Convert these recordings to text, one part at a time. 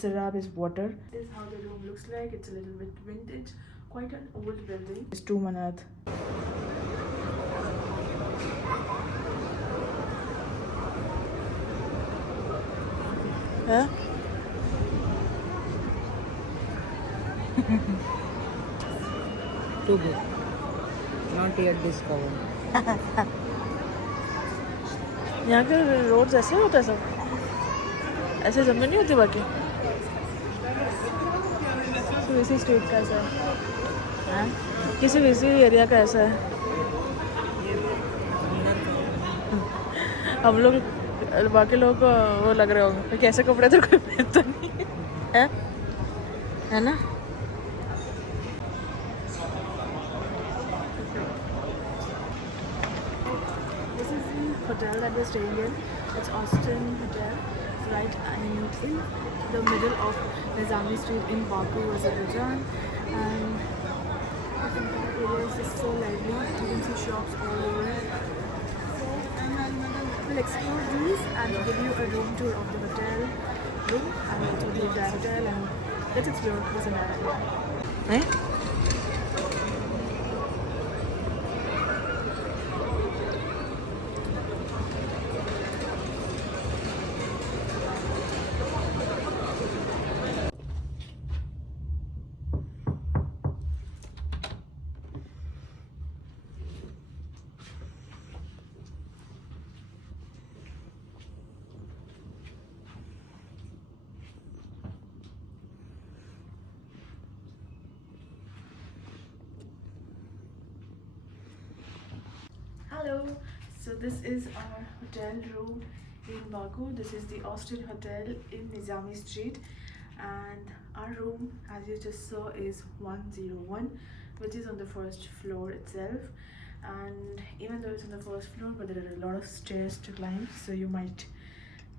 Syrup is water. This is how the room looks like. It's a little bit vintage, quite an old building. It's 2 manat. Huh? Too good. Not yet discovered. यहाँ के roads ऐसे होता है सब, ऐसे जमीन नहीं होती बाकी। किसी स्ट्रीट का ऐसा है, किसी किसी एरिया का ऐसा है। हम लोग बाकी लोग को वो लग रहे होंगे कैसे कपड़े तो कोई पहनता नहीं है ना। This is the hotel that we're staying in. It's Austin Hotel, right in the middle of Nizami Street in Baku, Azerbaijan. And the area is just so lively. You can see shops all over. We'll explore these and give you a room tour of the hotel room and also the entire hotel, and let's explore this entire area. Right? Hello, so this is our hotel room in Baku. This is the Austin Hotel in Nizami Street, and our room, as you just saw, is 101, which is on the first floor itself. And even though it's on the first floor, but there are a lot of stairs to climb, so you might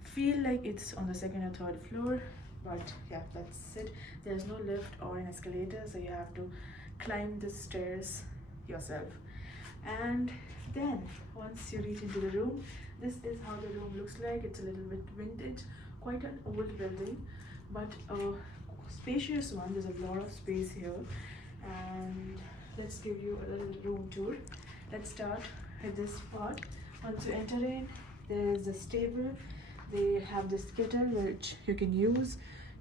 feel like it's on the second or third floor, but yeah, that's it. There's no lift or an escalator, so you have to climb the stairs yourself. And then once you reach into the room, this is how the room looks like. It's a little bit vintage, quite an old building, but a spacious one. There's a lot of space here, and let's give you a little room tour. Let's start with this part. Once you enter in, there is this table. They have this kettle which you can use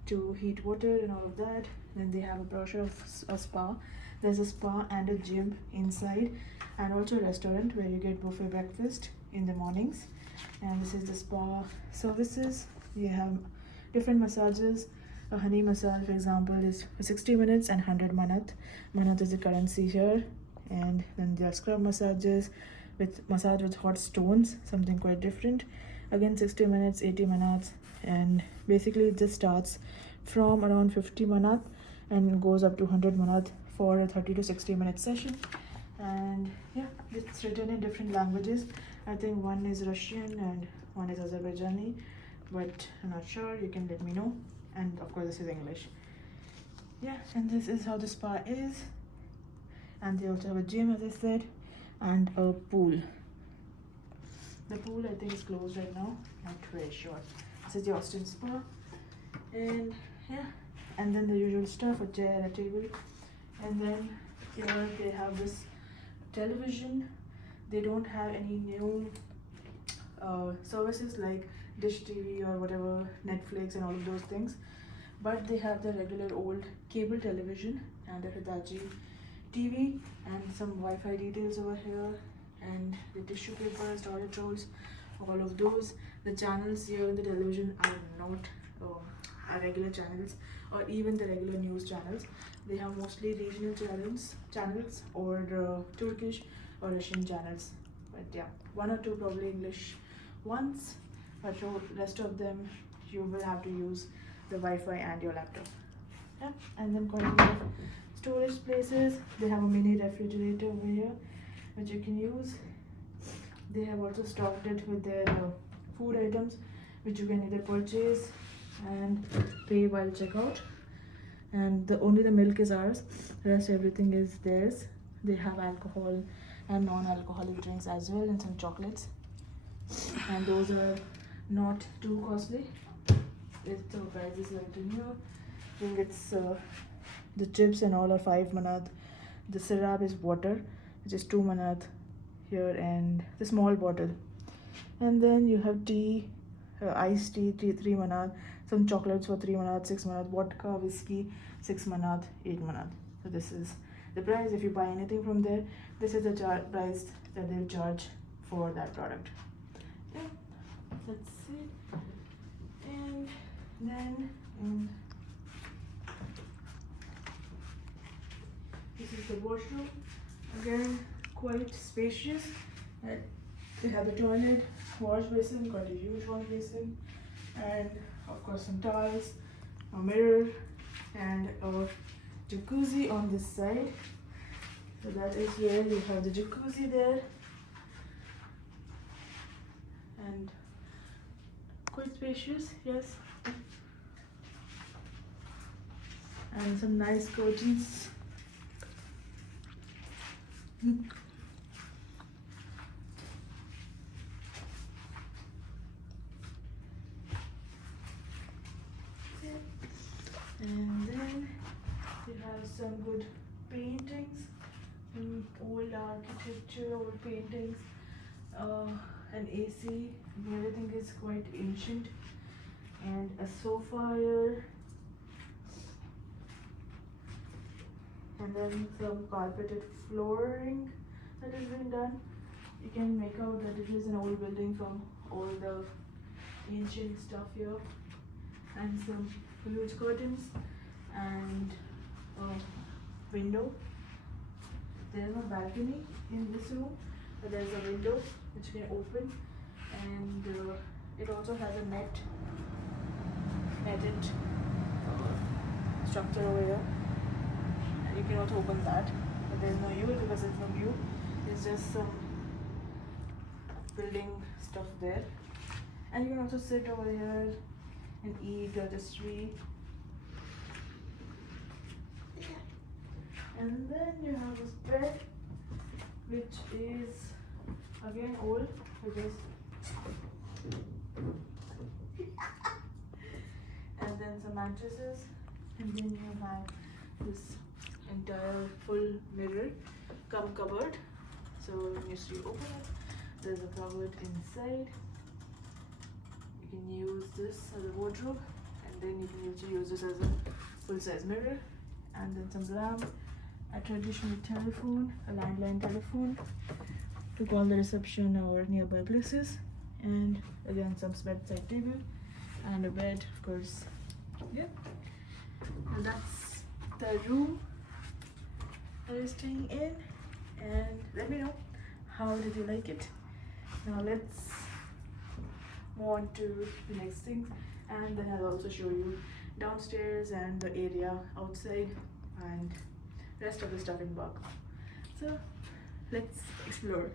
to heat water and all of that. Then they have a brochure of a spa. There's a spa and a gym inside, and also a restaurant where you get buffet breakfast in the mornings. And this is the spa services. You have different massages. A honey massage, for example, is for 60 minutes and 100 manat. Manat is the currency here. And then there are scrub massages with massage with hot stones, something quite different. Again, 60 minutes, 80 manats, and basically it just starts from around 50 manat and goes up to 100 manat for a 30 to 60 minute session. And yeah, it's written in different languages. I think one is Russian and one is Azerbaijani, but I'm not sure. You can let me know. And of course, this is English. Yeah, and this is how the spa is. And they also have a gym, as I said, and a pool. The pool, I think, is closed right now. Not very sure. This is the Austin spa. And yeah, and then the usual stuff, a chair, a table. And then here they have this television. They don't have any new services like Dish TV or whatever, Netflix and all of those things, but they have the regular old cable television and the Hitachi TV and some Wi-Fi details over here, and the tissue papers, toilet rolls, all of those. The channels here in the television are not are regular channels or even the regular news channels. They have mostly regional channels or Turkish or Russian channels, but yeah, one or two probably English ones, but the rest of them you will have to use the Wi-Fi and your laptop. Yeah, and then quite a lot of storage places. They have a mini refrigerator over here which you can use. They have also stocked it with their food items which you can either purchase and pay while checkout. And only the milk is ours, the rest everything is theirs. They have alcohol and non-alcoholic drinks as well, and some chocolates, and those are not too costly. Its price is like in here. I think it's the chips and all are 5 manat. The syrup is water, which is 2 manat here, and the small bottle. And then you have tea, iced tea, 3 manat, some chocolates for 3 manat, 6 manat, vodka, whiskey, 6 manat, 8 manat. So this is the price. If you buy anything from there, this is the price that they'll charge for that product. Yeah, that's it. And then this is the washroom. Again, quite spacious. And they have the toilet, wash basin, quite a huge wash basin, and of course some towels, a mirror, and a jacuzzi on this side. So that is where you have the jacuzzi there, and quite spacious, yes. And some nice curtains. And then you have some good paintings, old architecture, old paintings, an AC. Everything is quite ancient, and a sofa here, and then some carpeted flooring that has been done. You can make out that it is an old building from all the ancient stuff here, and some huge curtains and a window. There is no balcony in this room, but there is a window which can open, and it also has a netted structure over here. And you can also open that, but there is no view because there is no view. It's just some building stuff there, and you can also sit over here and eat or just read. And then you have this bed, which is again old, because and then some mattresses, and then you have this entire full mirror cum cupboard. So when you see open it, there's a cupboard inside. You can use this as a wardrobe, and then you can also use this as a full-size mirror, and then some lamp, a traditional telephone, a landline telephone to call the reception or nearby places, and again some bedside table and a bed, of course. Yeah, and that's the room that is staying in. And let me know, how did you like it? Now let's move on to the next things, and then I'll also show you downstairs and the area outside and rest of the stuff in Baku. So let's explore.